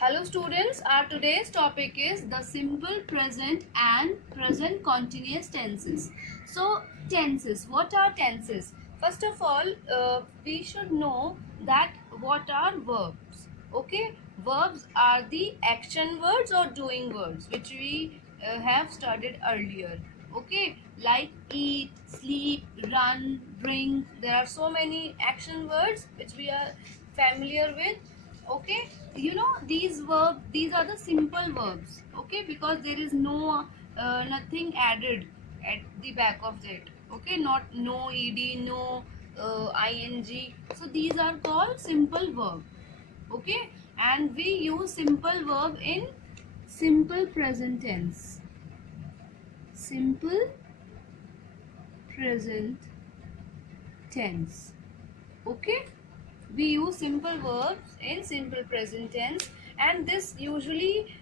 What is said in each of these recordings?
Hello students, our today's topic is the simple present and present continuous tenses. So tenses, what are tenses? First of all, we should know that what are verbs. Okay, verbs are the action words or doing words which we have studied earlier. Okay, like eat, sleep, run, drink. There are so many action words which we are familiar with. Okay, these are the simple verbs. Okay, because there is no nothing added at the back of it. Okay, not no ed, no ing. So these are called simple verb. Okay, and we use simple verb in simple present tense. Simple present tense. Okay, we use simple verbs in simple present tense, and this usually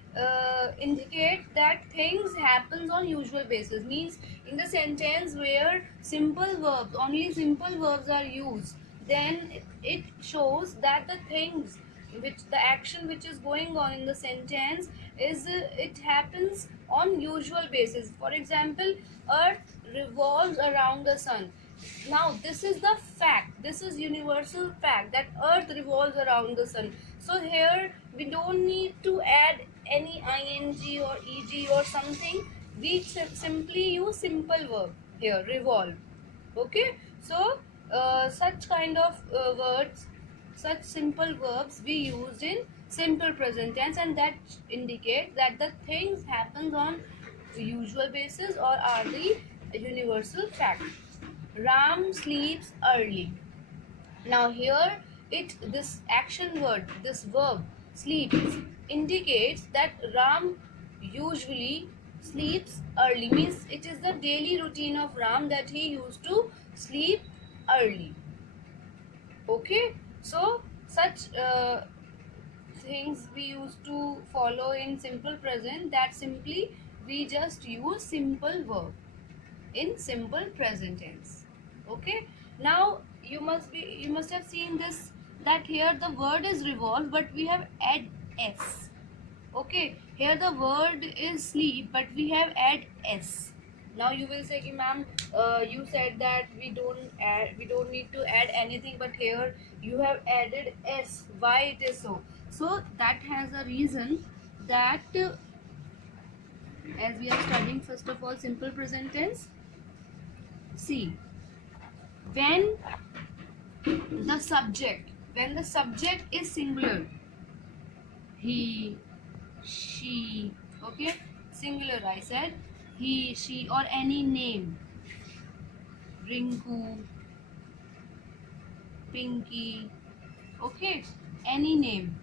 indicates that things happens on usual basis. Means in the sentence where only simple verbs are used, then it shows that the things which the action which is going on in the sentence is it happens on usual basis. For example, earth revolves around the sun. Now this is the fact, this is universal fact that earth revolves around the sun. So here we don't need to add any ing or eg or something. We simply use simple verb here, revolve. Okay, so such kind of words, such simple verbs we used in simple present tense, and that indicate that the things happens on usual basis or are the universal fact. Ram sleeps early. Now here this action word, this verb sleeps indicates that Ram usually sleeps early. Means it is the daily routine of Ram that he used to sleep early. Okay, so such things we used to follow in simple present, that simply we just use simple verb in simple present tense. Okay, now you must have seen this, that here the word is revolve but we have add s. Okay, here the word is sleep but we have add s. Now you will say, ma'am, you said that we don't need to add anything, but here you have added s. Why it is so? So that has a reason, that as we are studying first of all simple present tense. See, when when the subject is singular, he, she, okay, singular I said, he, she, or any name, Rinku, Pinky, okay, any name,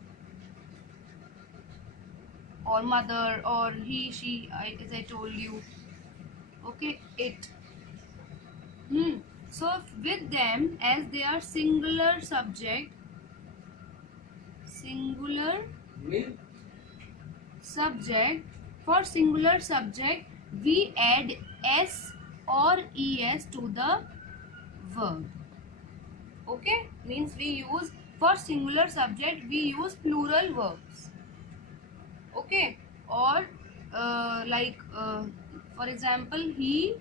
or mother, or he, she, as I told you, okay, it. So with them, as they are singular subject, for singular subject we add s or es to the verb. Okay, means we use, for singular subject we use plural verbs. Okay, or for example, he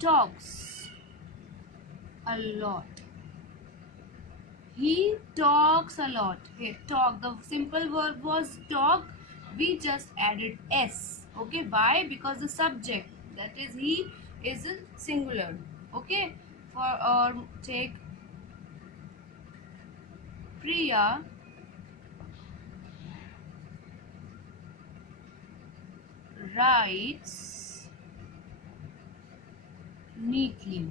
talks a lot. He talks a lot. Here, talk, the simple verb was talk, we just added s. Okay, why? Because the subject, that is he, is singular. Okay, or take Priya writes neatly.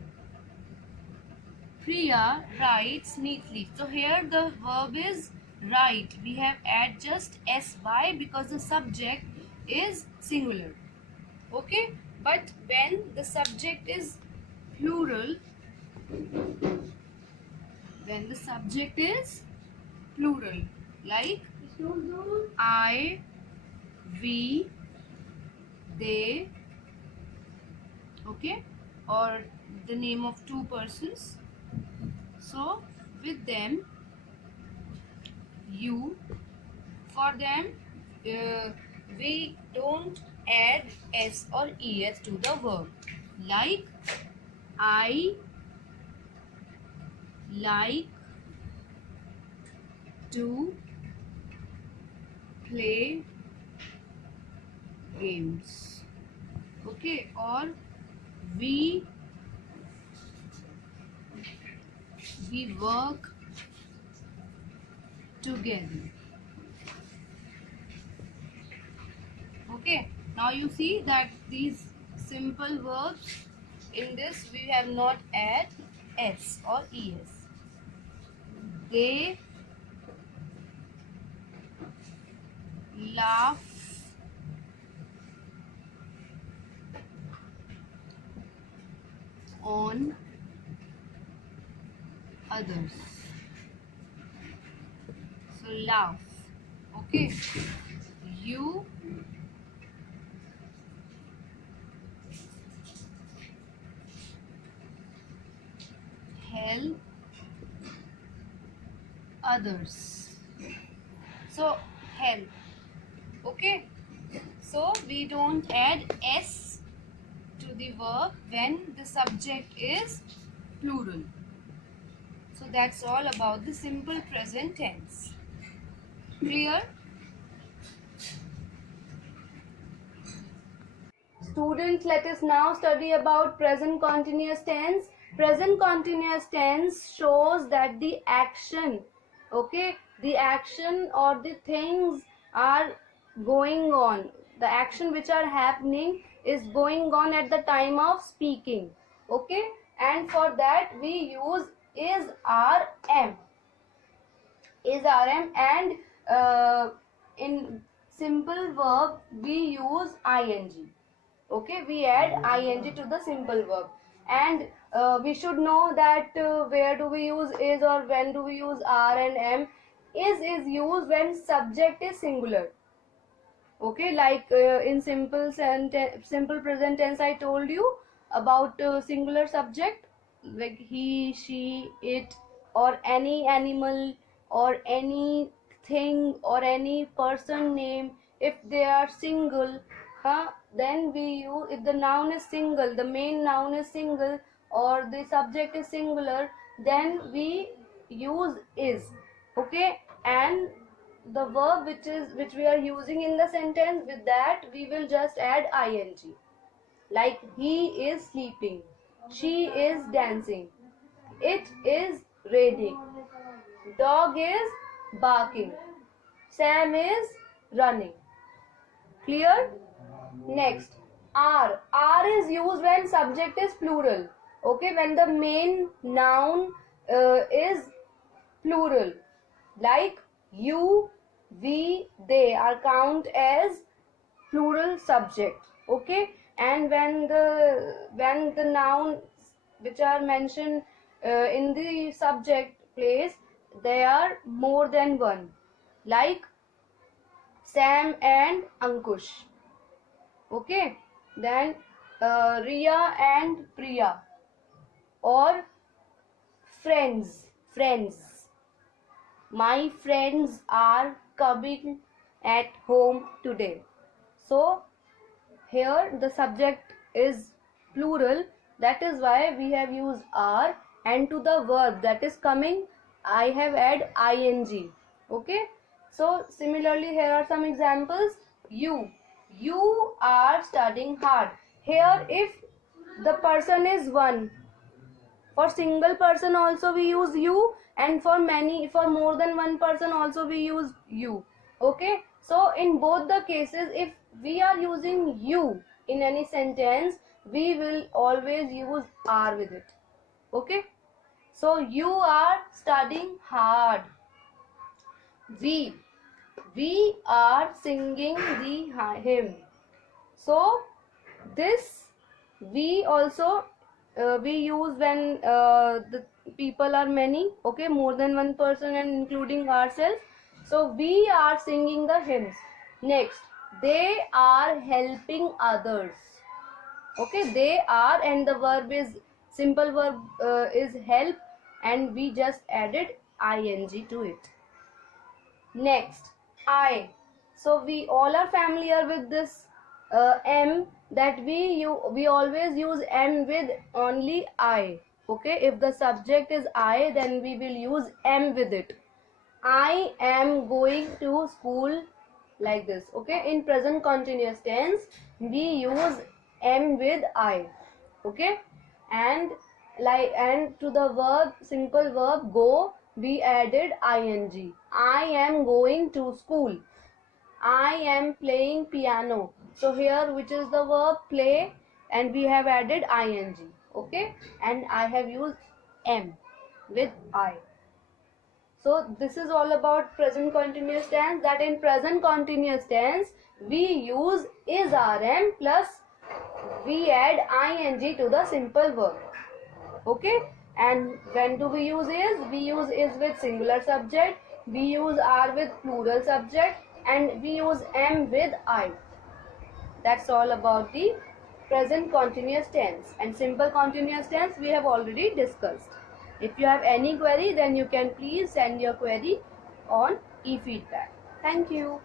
Priya writes neatly. So here the verb is write. We have add just sy because the subject is singular. Okay, but when the subject is plural, like I, we, they, okay, or the name of two persons, so with them you. For them, we don't add s or es to the verb. Like, I like to play games. Okay, or we work together. Okay, now you see that these simple verbs, in this we have not add s or es. They laugh on others. So laugh. Okay, you help others. So help. Okay, so we don't add s to the verb when the subject is plural. So that's all about the simple present tense. Clear? Students, let us now study about present continuous tense. Present continuous tense shows that the action, okay, the action or the things are going on. The action which are happening is going on at the time of speaking, okay, and for that we use is rm, and in simple verb we use ing. Okay, we add ing to the simple verb, and we should know that where do we use is or when do we use r and m. Is used when subject is singular. Okay, like in simple present tense I told you about singular subject, like he, she, it, or any animal or anything or any person name. If they are single, then we use, if the noun is single, the main noun is single, or the subject is singular, then we use is. Okay, and the verb which we are using in the sentence, with that we will just add ing. Like, he is sleeping, she is dancing, it is raining, dog is barking, Sam is running. Clear? Next, r is used when subject is plural. Okay, when the main noun is plural, like you, we, they are count as plural subject. Okay, and when the noun which are mentioned in the subject place, they are more than one, like Sam and Ankush. Okay, then Riya and Priya, or friends. My friends are coming at home today. So here the subject is plural, that is why we have used r, and to the verb that is coming I have add ing. Okay, so similarly here are some examples. You are studying hard. Here if the person is one, for single person also we use you, and for more than one person also we use you. Okay, so in both the cases, if we are using you in any sentence, we will always use r with it. Okay, so you are studying hard. We are singing the hymn. So this we also we use when the people are many, okay, more than one person and including ourselves. So we are singing the hymns. Next, they are helping others. Okay, they are, and the verb is simple verb is help, and we just added ing to it. Next, I. So we all are familiar with this M, that we always use M with only I. Okay, if the subject is I, then we will use M with it. I am going to school, like this. Okay, in present continuous tense we use am with I. Okay, and to the verb, simple verb go, we added ing. I am going to school. I am playing piano. So here, which is the verb play, and we have added ing. Okay, and I have used am with I. So this is all about present continuous tense, that in present continuous tense we use is rm plus we add ing to the simple verb. Okay, and when do we use is? We use is with singular subject, we use are with plural subject, and we use am with I. That's all about the present continuous tense, and simple continuous tense we have already discussed. If you have any query, then you can please send your query on e-feedback. Thank you.